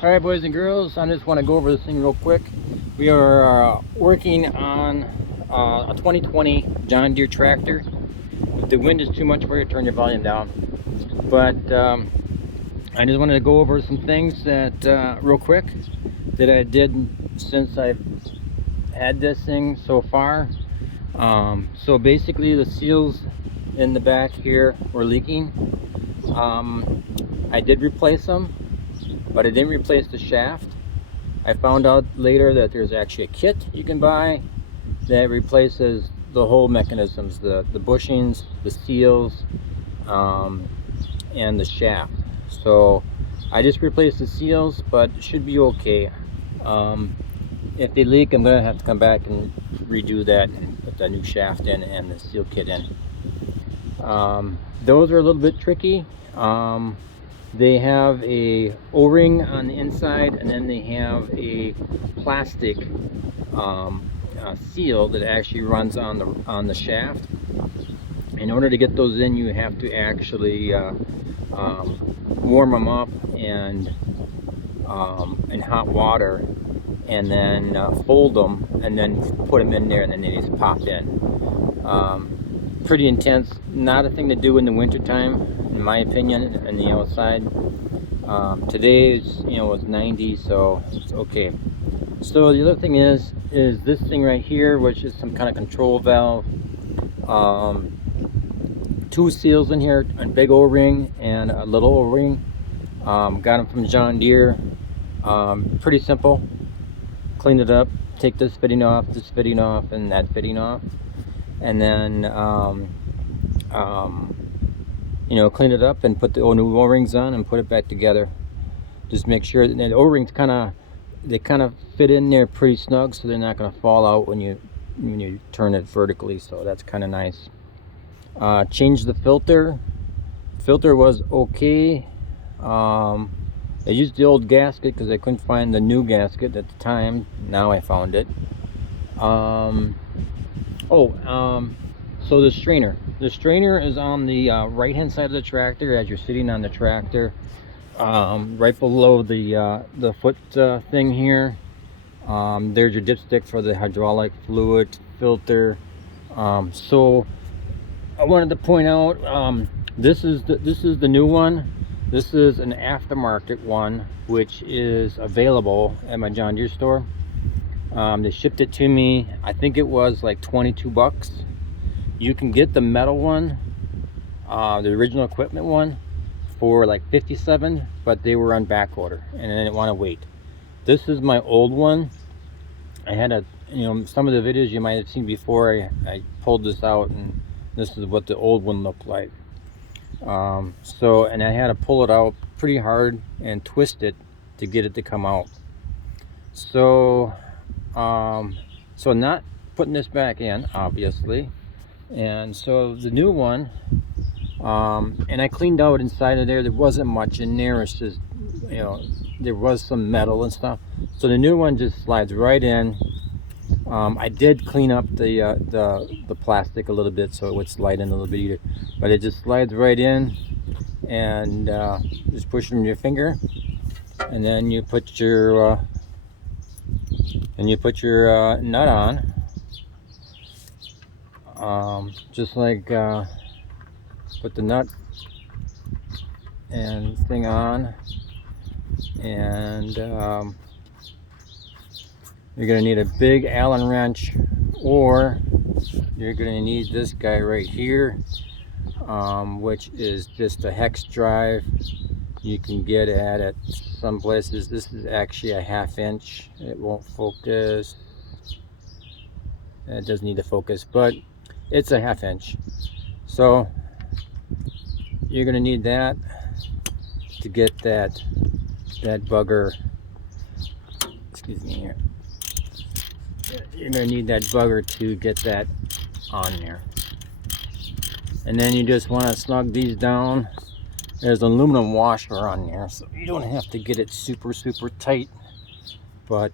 All right, boys and girls, I just want to go over this thing real quick. We are working on a 2020 John Deere tractor. If the wind is too much for you, turn your volume down. But I just wanted to go over some things that real quick that I did since I've had this thing so far. So basically the seals in the back here were leaking. I did replace them, but I didn't replace the shaft. I found out later that there's actually a kit you can buy that replaces the whole mechanisms, the bushings, the seals, and the shaft. So I just replaced the seals, but it should be okay. If they leak, I'm gonna have to come back and redo that and put the new shaft in and the seal kit in. Those are a little bit tricky. They have a O-ring on the inside, and then they have a plastic seal that actually runs on the shaft. In order to get those in, you have to actually warm them up and in hot water, and then fold them, and then put them in there, and then they just pop in. Pretty intense. Not a thing to do in the winter time, in my opinion, in the outside. Today is, it's 90, so it's okay. So the other thing is this thing right here, which is some kind of control valve. Two seals in here, a big O-ring and a little O-ring. Got them from John Deere. Pretty simple. Cleaned it up, take this fitting off, and that fitting off, and then clean it up and put the new O-rings on and put it back together. Just make sure that the O-rings kind of fit in there pretty snug, so they're not going to fall out when you turn it vertically. So that's kind of nice. Change the filter. Filter was okay. I used the old gasket because I couldn't find the new gasket at the time. Now I found it. So the strainer. The strainer is on the right hand side of the tractor as you're sitting on the tractor, right below the foot thing here. There's your dipstick for the hydraulic fluid filter. So I wanted to point out, this is the new one. This is an aftermarket one, which is available at my John Deere store. They shipped it to me. I think it was like 22 bucks. You can get the metal one, the original equipment one, for like 57, but they were on back order and I didn't want to wait. This is my old one. I had some of the videos you might have seen before, I pulled this out, and this is what the old one looked like. And I had to pull it out pretty hard and twist it to get it to come out. So not putting this back in, obviously. And so the new one, and I cleaned out inside of there. There wasn't much in there. It's just, there was some metal and stuff. So the new one just slides right in. I did clean up the plastic a little bit so it would slide in a little bit either, but it just slides right in, and just push it with your finger, and then you put your nut on, just like put the nut and thing on, and you're going to need a big Allen wrench, or you're going to need this guy right here, which is just a hex drive. You can get it at some places. This is actually a 1/2 inch. It won't focus. It doesn't need to focus, but it's a 1/2 inch. So you're going to need that to get that bugger. Excuse me here. You're going to need that bugger to get that on there. And then you just want to snug these down. There's an aluminum washer on there, so you don't have to get it super tight, but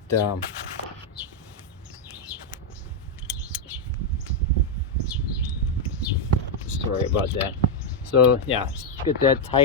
sorry about that. So yeah, get that tight.